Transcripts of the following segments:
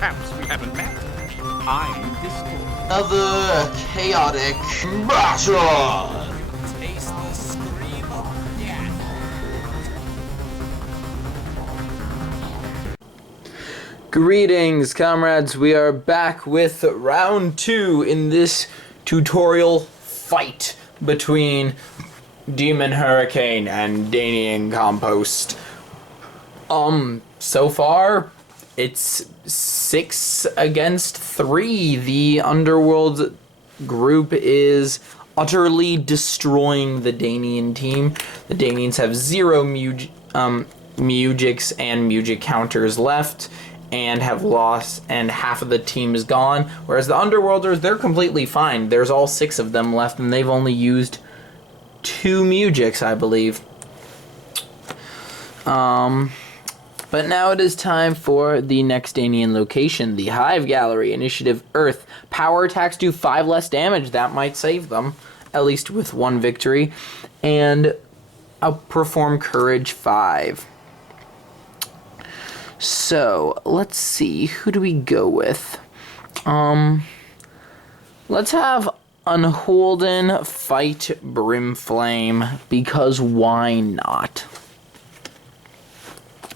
Perhaps we haven't met. I'm Discord. Another chaotic battle! Taste the scream of death. Greetings, comrades. We are back with round 2 in this tutorial fight between Demon Hurricane and Danian Compost. So far, it's 6 against 3. The Underworld group is utterly destroying the Danian team. The Danians have 0 Mugics and Mugic counters left, and have lost, and half of the team is gone, whereas the Underworlders, they're completely fine. There's all 6 of them left, and they've only used 2 Mugics, I believe. But now it is time for the next Danian location, the Hive Gallery, Initiative Earth. Power attacks do 5 less damage. That might save them, at least with 1 victory. And outperform Courage 5. So, let's see, who do we go with? Let's have Unholden fight Brimflame, because why not?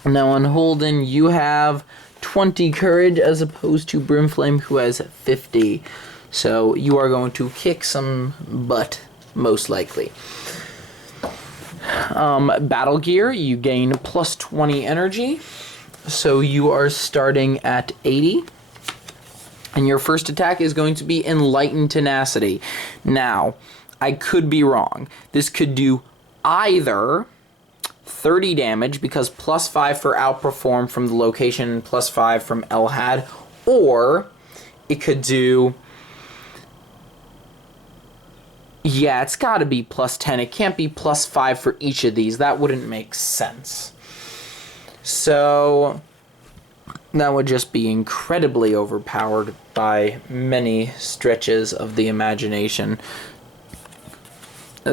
Now, Unholden, you have 20 courage as opposed to Brimflame, who has 50. So, you are going to kick some butt, most likely. Battle Gear, you gain plus 20 energy. So, you are starting at 80. And your first attack is going to be Enlightened Tenacity. Now, I could be wrong. This could do either 30 damage, because plus 5 for outperform from the location and plus 5 from Elhad, or it could do, yeah, it's got to be plus 10. It can't be plus 5 for each of these. That wouldn't make sense. So that would just be incredibly overpowered by many stretches of the imagination.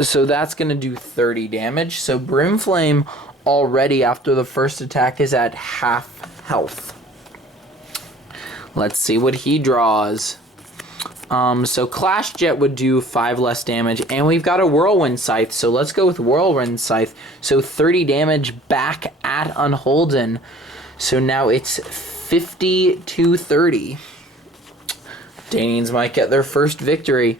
So that's going to do 30 damage. So Brimflame already after the first attack is at half health. Let's see what he draws. So Clash Jet would do 5 less damage, and we've got a Whirlwind Scythe, so let's go with Whirlwind Scythe. So 30 damage back at Unholden. So now it's 50 to 30. Danians might get their first victory.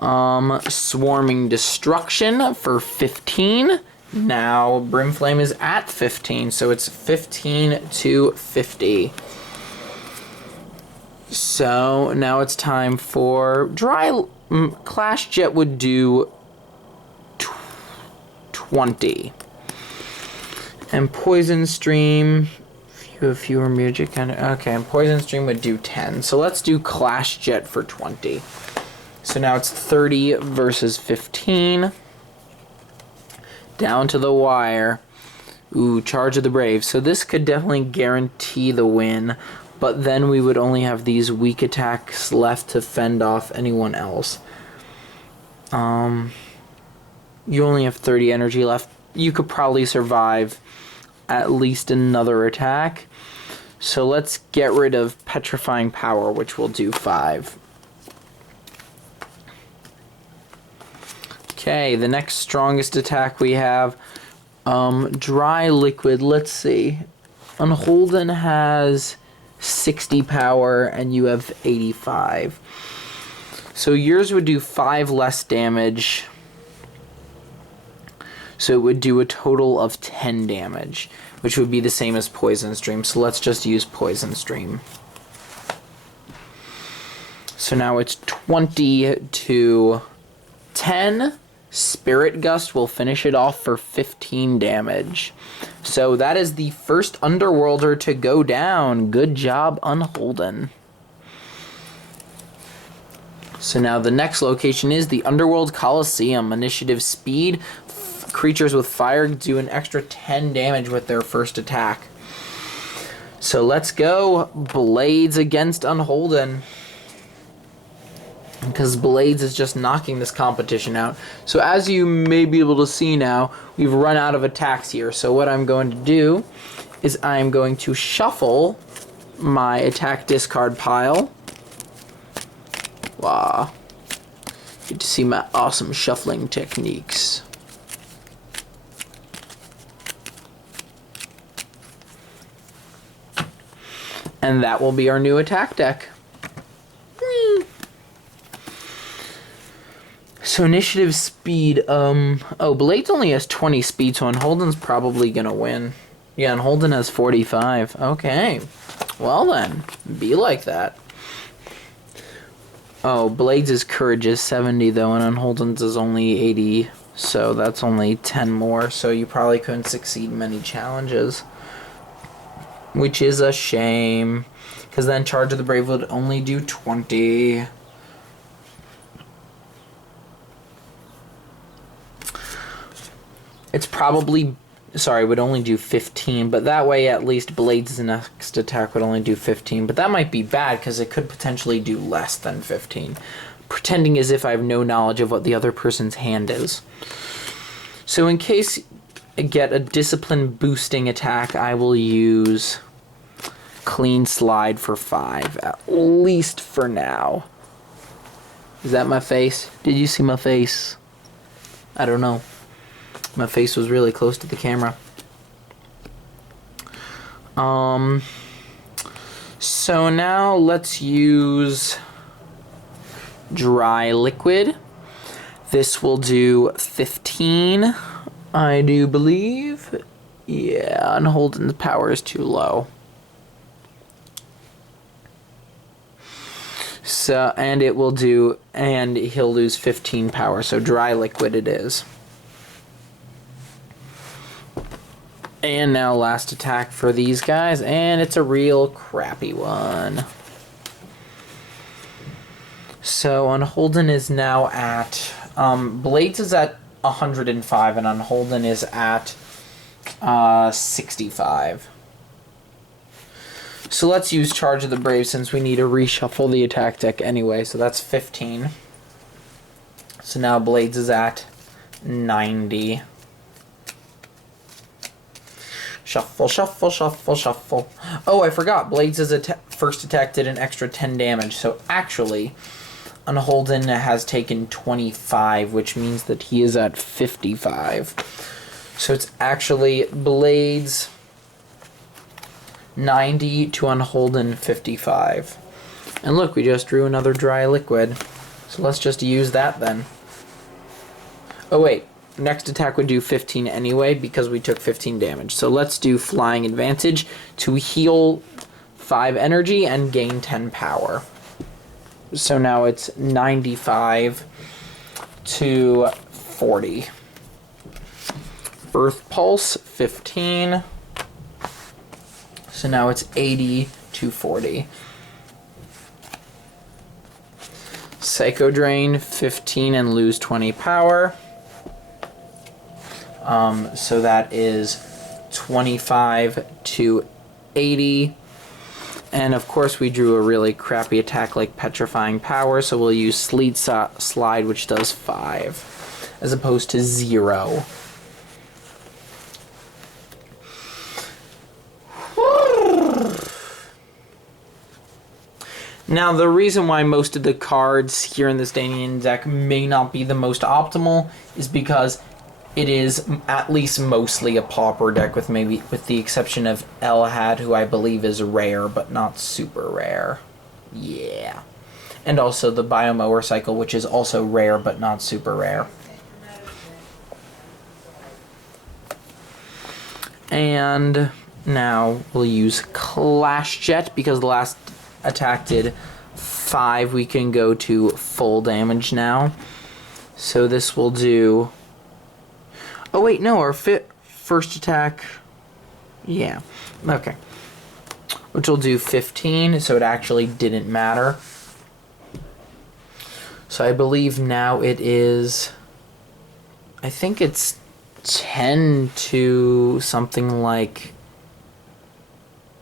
Swarming Destruction for 15. Now Brimflame is at 15, so it's 15 to 50. So now it's time for Clash Jet would do 20. And Poison Stream, fewer Mugic. Okay, and Poison Stream would do 10. So let's do Clash Jet for 20. So now it's 30 versus 15. Down to the wire. Ooh, Charge of the Brave. So this could definitely guarantee the win. But then we would only have these weak attacks left to fend off anyone else. You only have 30 energy left. You could probably survive at least another attack. So let's get rid of Petrifying Power, which will do 5. Okay, the next strongest attack we have, Dry Liquid. Let's see. Unholden has 60 power, and you have 85. So yours would do 5 less damage. So it would do a total of 10 damage, which would be the same as Poison Stream. So let's just use Poison Stream. So now it's 20 to 10. Spirit Gust will finish it off for 15 damage. So that is the first Underworlder to go down. Good job, Unholden. So now the next location is the Underworld Coliseum. Initiative Speed. Creatures with fire do an extra 10 damage with their first attack. So let's go. Blades against Unholden. because Blades is just knocking this competition out. So as you may be able to see now, we've run out of attacks here. So what I'm going to do is I'm going to shuffle my attack discard pile. Wow. Get to see my awesome shuffling techniques. And that will be our new attack deck. Whee! So initiative speed, oh, Blades only has 20 speed, so Unholden's probably gonna win. Yeah, Unholden has 45. Okay. Well then, be like that. Oh, Blades' courage is 70 though, and Unholden's is only 80. So that's only 10 more, so you probably couldn't succeed in many challenges. Which is a shame, because then Charge of the Brave would only do 20. It's probably, sorry, would only do 15, but that way at least Blades' next attack would only do 15. But that might be bad, because it could potentially do less than 15. Pretending as if I have no knowledge of what the other person's hand is. So in case I get a discipline boosting attack, I will use Clean Slide for 5, at least for now. Is that my face? Did you see my face? I don't know. My face was really close to the camera. So now let's use Dry Liquid. This will do 15, I do believe. Yeah, and Holden's power is too low. So, and it will do, and he'll lose 15 power, so Dry Liquid it is. And now last attack for these guys, and it's a real crappy one. So Unholden is now at, Blades is at 105, and Unholden is at 65. So let's use Charge of the Brave since we need to reshuffle the attack deck anyway, so that's 15. So now Blades is at 90. Shuffle, shuffle, shuffle, shuffle. Oh, I forgot. Blades' first attack did an extra 10 damage, so actually Unholden has taken 25, which means that he is at 55. So it's actually Blades 90 to Unholden 55. And look, we just drew another Dry Liquid. So let's just use that then. Oh wait, next attack would do 15 anyway because we took 15 damage. So let's do Flying Advantage to heal 5 energy and gain 10 power. So now it's 95 to 40. Earth Pulse, 15. So now it's 80 to 40. Psycho Drain, 15 and lose 20 power. So that is 25 to 80. And of course we drew a really crappy attack like Petrifying Power, so we'll use Sleet Slide, which does 5, as opposed to 0. Now, the reason why most of the cards here in the Stanian deck may not be the most optimal is because it is at least mostly a pauper deck, with the exception of Elhad, who I believe is rare but not super rare. Yeah. And also the Biomower Cycle, which is also rare but not super rare. And now we'll use Clash Jet because the last attack did 5. We can go to full damage now. So this will do... Oh wait, no, our first attack... Yeah, okay. Which will do 15, so it actually didn't matter. So I believe now it is... I think it's 10 to something like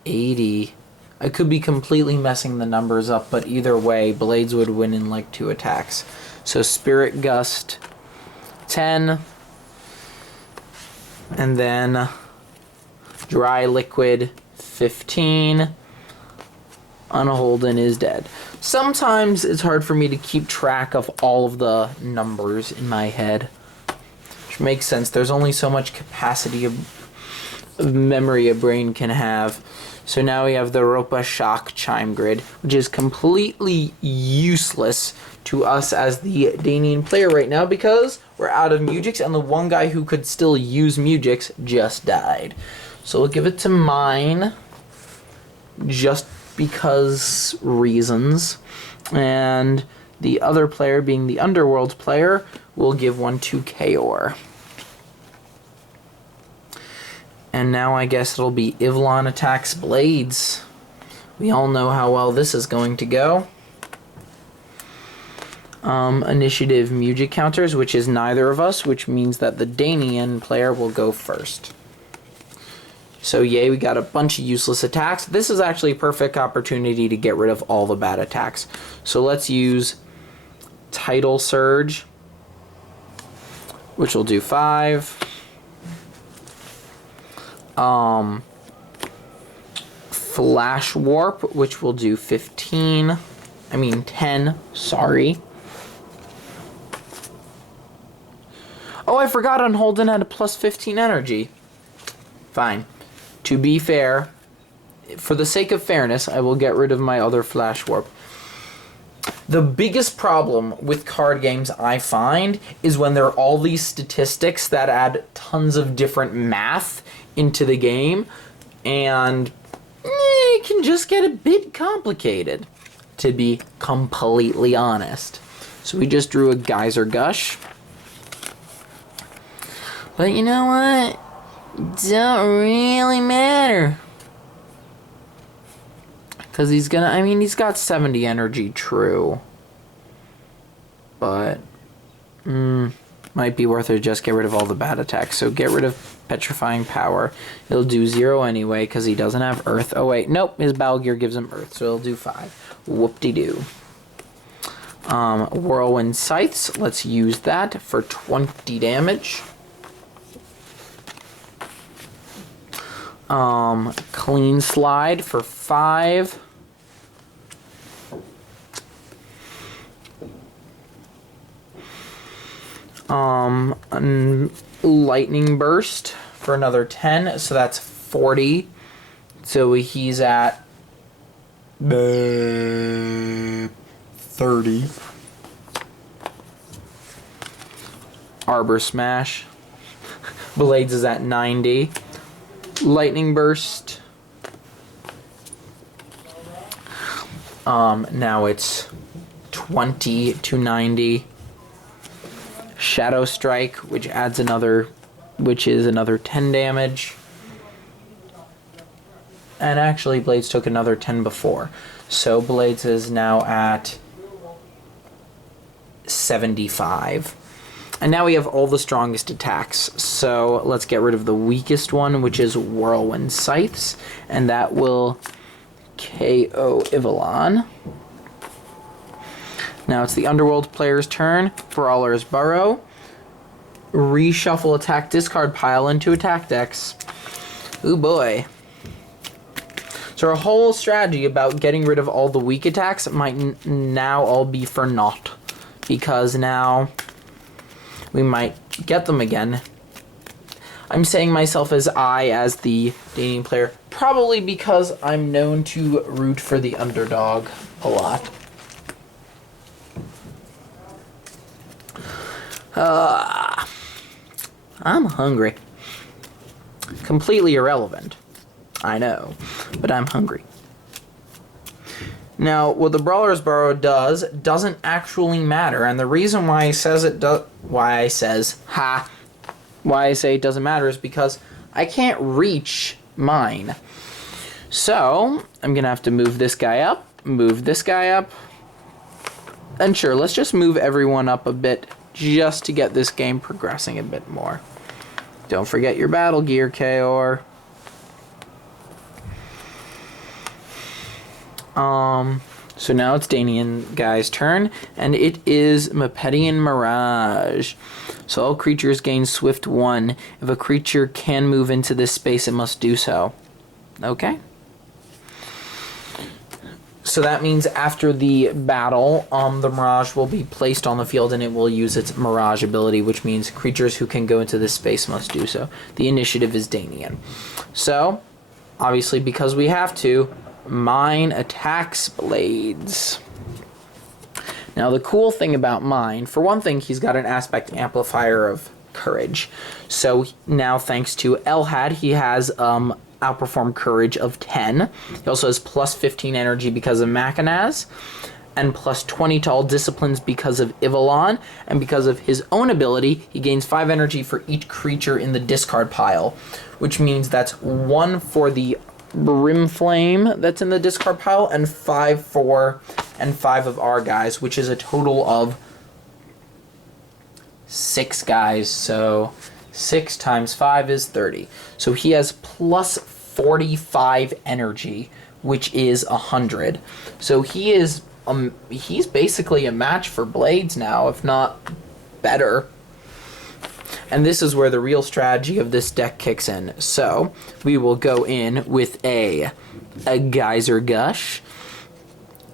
80. I could be completely messing the numbers up, but either way, Blades would win in like 2 attacks. So Spirit Gust, 10, and then Dry liquid, 15. Unholden is dead. Sometimes it's hard for me to keep track of all of the numbers in my head. Which makes sense. There's only so much capacity of memory a brain can have. So now we have the Ropa Shock Chime Grid, which is completely useless to us as the Danian player right now because we're out of Mujix and the one guy who could still use Mujix just died. So we'll give it to mine just because reasons. And the other player, being the Underworld player, will give one to Kaor. And now I guess it'll be Ivlon attacks Blades. We all know how well this is going to go. Initiative Mujik counters, which is neither of us, which means that the Danian player will go first. So yay, we got a bunch of useless attacks. This is actually a perfect opportunity to get rid of all the bad attacks. So let's use Tidal Surge, which will do 5. Flash Warp, which will do 10, sorry. Oh, I forgot Unholden had a plus 15 energy. Fine. To be fair, for the sake of fairness, I will get rid of my other Flash Warp. The biggest problem with card games I find is when there are all these statistics that add tons of different math into the game, and it can just get a bit complicated, to be completely honest. So we just drew a Geyser Gush. But you know what? Don't really matter. Because he's gonna, he's got 70 energy, true. But, might be worth it to just get rid of all the bad attacks. So get rid of Petrifying Power. It'll do 0 anyway, because he doesn't have Earth. Oh wait, nope, his Battle Gear gives him Earth, so it'll do 5. Whoop-de-doo. Whirlwind Scythes, let's use that for 20 damage. Clean Slide for 5. Lightning Burst for another 10, so that's 40. So he's at 30. Arbor Smash. Blades is at 90. Lightning Burst. Now it's 20 to 90. Shadow Strike, which is another 10 damage. And actually Blades took another 10 before. So Blades is now at 75. And now we have all the strongest attacks. So let's get rid of the weakest one, which is Whirlwind Scythes. And that will KO Ivlon. Now it's the Underworld player's turn. Brawler's Burrow. Reshuffle attack discard pile into attack decks. Ooh boy. So our whole strategy about getting rid of all the weak attacks might now all be for naught. Because now we might get them again. I'm saying myself as the Danian player, probably because I'm known to root for the underdog a lot. I'm hungry. Completely irrelevant. I know, but I'm hungry. Now, what the Brawler's Burrow doesn't actually matter, and the reason why I say it doesn't matter is because I can't reach mine. So, I'm gonna have to move this guy up, and sure, let's just move everyone up a bit just to get this game progressing a bit more. Don't forget your battle gear, Kaor. So now it's Danian guy's turn, and it is Mepedian Mirage. So all creatures gain Swift 1. If a creature can move into this space, it must do so. Okay. So that means after the battle, the Mirage will be placed on the field and it will use its Mirage ability, which means creatures who can go into this space must do so. The initiative is Danian. So, obviously because we have to, Mine attacks Blades. Now the cool thing about Mine, for one thing, he's got an aspect amplifier of Courage. So now thanks to Elhad, he has outperform Courage of 10. He also has plus 15 energy because of Machinaz, and plus 20 to all disciplines because of Ivalon, and because of his own ability, he gains 5 energy for each creature in the discard pile, which means that's 1 for the Brimflame that's in the discard pile, and 5 of our guys, which is a total of 6 guys. So 6 times 5 is 30. So he has plus 45 energy, which is 100. So he is he's basically a match for Blades now, if not better. And this is where the real strategy of this deck kicks in. So we will go in with a Geyser Gush.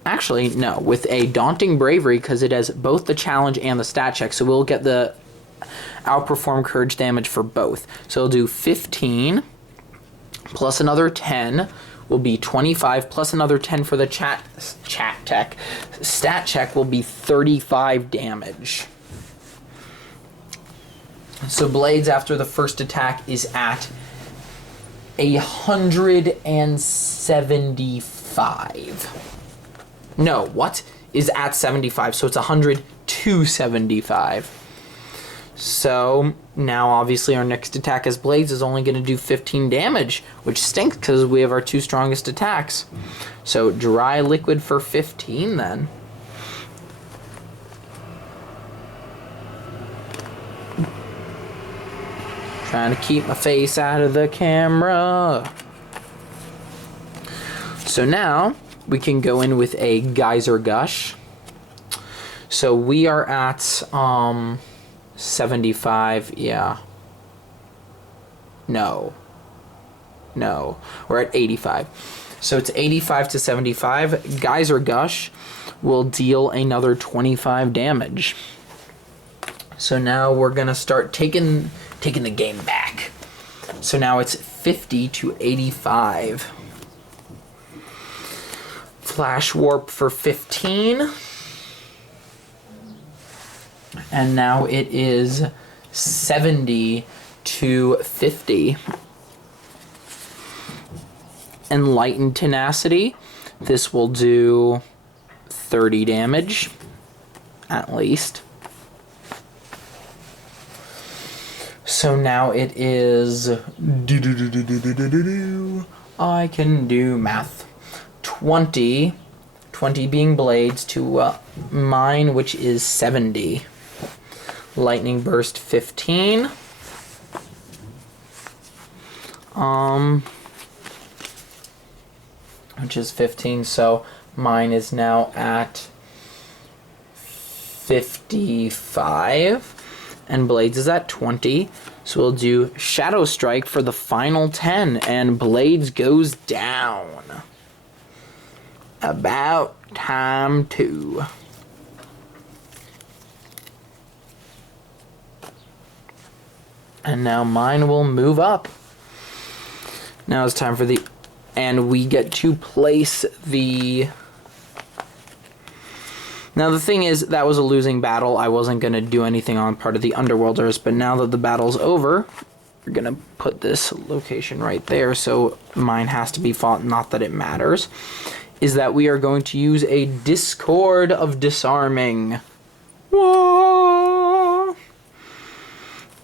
Actually, no, with a Daunting Bravery, because it has both the challenge and the stat check. So we'll get the outperform Courage damage for both. So we'll do 15 plus another 10 will be 25, plus another 10 for the chat tech. Stat check will be 35 damage. So Blades, after the first attack, is at 175. No, what? Is at 75, so it's 100 to 75. So now obviously our next attack as Blades is only going to do 15 damage, which stinks because we have our 2 strongest attacks. So Dry Liquid for 15 then. Trying to keep my face out of the camera. So now we can go in with a Geyser Gush. So we are at 75, yeah. No. We're at 85. So it's 85 to 75. Geyser Gush will deal another 25 damage. So now we're gonna start taking the game back. So now it's 50 to 85. Flash Warp for 15. And now it is 70 to 50. Enlightened Tenacity. This will do 30 damage, at least. So now it is... I can do math. 20 being Blades to mine, which is 70. Lightning Burst 15. Which is 15, so mine is now at 55. And Blades is at 20. So we'll do Shadow Strike for the final 10, and Blades goes down. About time to. And now mine will move up. Now it's time for the... And we get to place the... Now the thing is, that was a losing battle. I wasn't going to do anything on part of the Underworlders, but now that the battle's over, we're going to put this location right there, so mine has to be fought, not that it matters, is that we are going to use a Discord of Disarming. Whoa!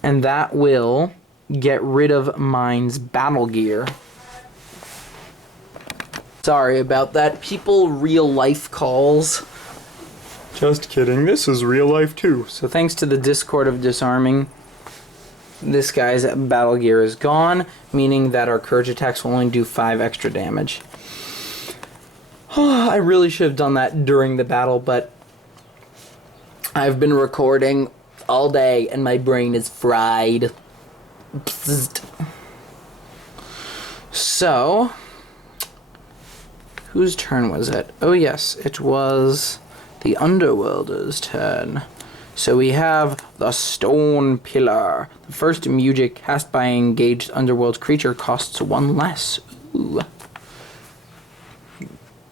And that will get rid of mine's battle gear. Sorry about that, people. Real life calls. Just kidding, this is real life too. So thanks to the Discord of Disarming, this guy's battle gear is gone, meaning that our Courage attacks will only do 5 extra damage. I really should have done that during the battle, but I've been recording all day and my brain is fried. Psst. So, whose turn was it? Oh yes, it was the Underworlder's turn. So we have the Stone Pillar. The first music cast by an engaged Underworld creature costs 1 less. Ooh.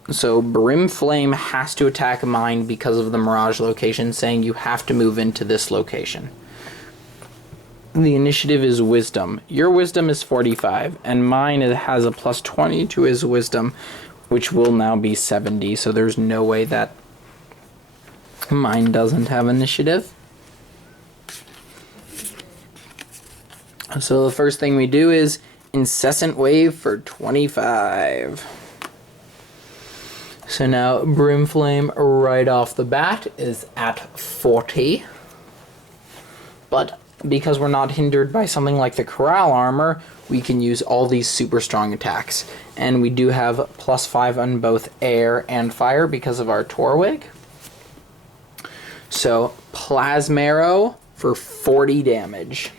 So Brimflame has to attack mine because of the Mirage location, saying you have to move into this location. The initiative is Wisdom. Your Wisdom is 45, and mine has a plus 20 to his Wisdom, which will now be 70, so there's no way that mine doesn't have initiative. So the first thing we do is Incessant Wave for 25. So now Brimflame right off the bat is at 40. But because we're not hindered by something like the Corral Armor, we can use all these super strong attacks. And we do have +5 on both air and fire because of our Torwig. So Plasmaro for 40 damage.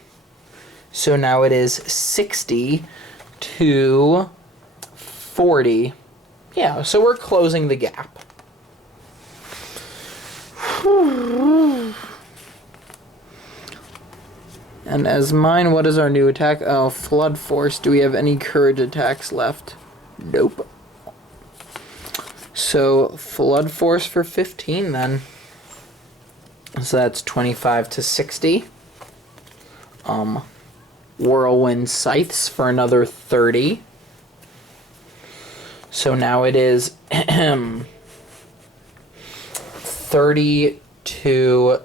So now it is 60 to 40. Yeah, so we're closing the gap. And as mine, what is our new attack? Oh, Flood Force. Do we have any courage attacks left? Nope. So, Flood Force for 15 then. So that's 25 to 60. Whirlwind Scythes for another 30. So now it is 32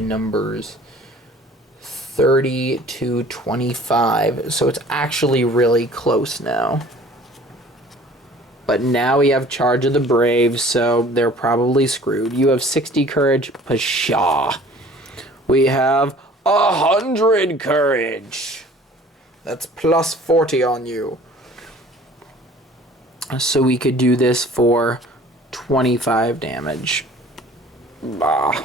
numbers. 30 to 25. So it's actually really close now. But now we have Charge of the Brave, so they're probably screwed. You have 60 courage. Pshaw. We have 100 courage. That's plus 40 on you. So we could do this for 25 damage. Bah.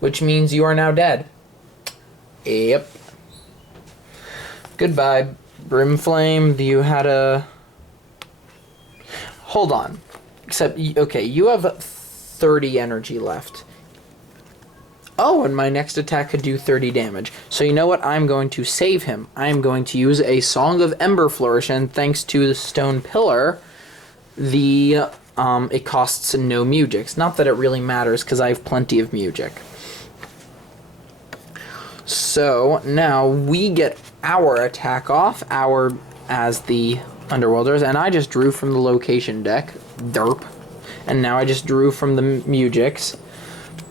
Which means you are now dead. Yep. Goodbye, Brimflame. You had a... Hold on. Except, okay, you have 30 energy left. Oh, and my next attack could do 30 damage. So you know what? I'm going to save him. I'm going to use a Song of Ember Flourish, and thanks to the Stone Pillar, it costs no Mugics. Not that it really matters, because I have plenty of Mugic. So now we get our attack off, as the Underworlders, and I just drew from the location deck. Derp. And now I just drew from the Mugics.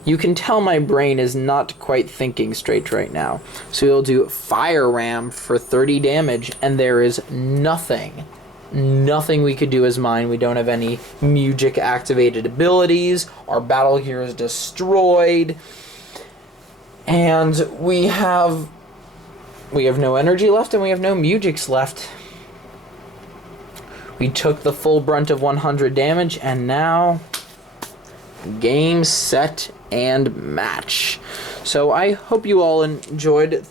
You can tell my brain is not quite thinking straight right now. So we'll do Fire Ram for 30 damage, and there is nothing we could do as mine. We don't have any Mugic activated abilities. Our battle gear is destroyed. And we have no energy left, and we have no Mugics left. We took the full brunt of 100 damage, and now game, set, and match. So I hope you all enjoyed.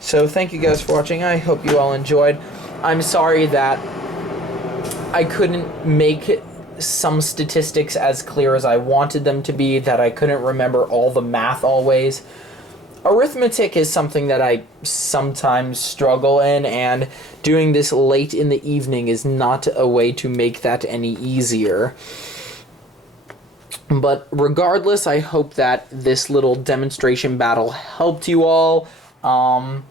So thank you guys for watching. I hope you all enjoyed. I'm sorry that I couldn't make some statistics as clear as I wanted them to be, that I couldn't remember all the math always. Arithmetic is something that I sometimes struggle in, and doing this late in the evening is not a way to make that any easier. But regardless, I hope that this little demonstration battle helped you all, and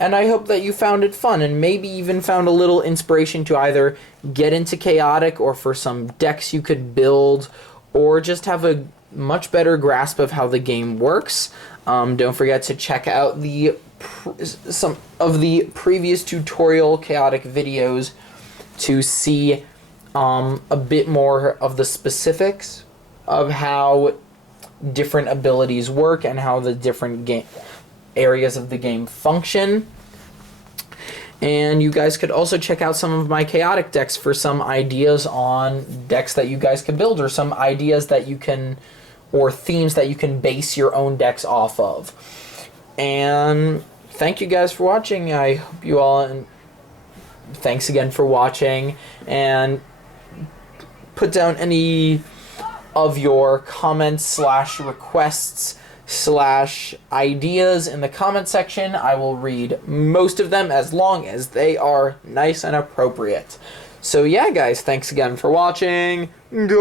I hope that you found it fun, and maybe even found a little inspiration to either get into Chaotic, or for some decks you could build, or just have a much better grasp of how the game works. Don't forget to check out some of the previous tutorial Chaotic videos to see a bit more of the specifics of how different abilities work and how the different areas of the game function. And you guys could also check out some of my chaotic decks for some ideas on decks that you guys can build, or some ideas that you can, or themes that you can base your own decks off of. And thank you guys for watching. I hope you all, and thanks again for watching. And put down any of your comments / requests / ideas in the comment section. I will read most of them as long as they are nice and appropriate. So yeah, guys, thanks again for watching. Goodbye.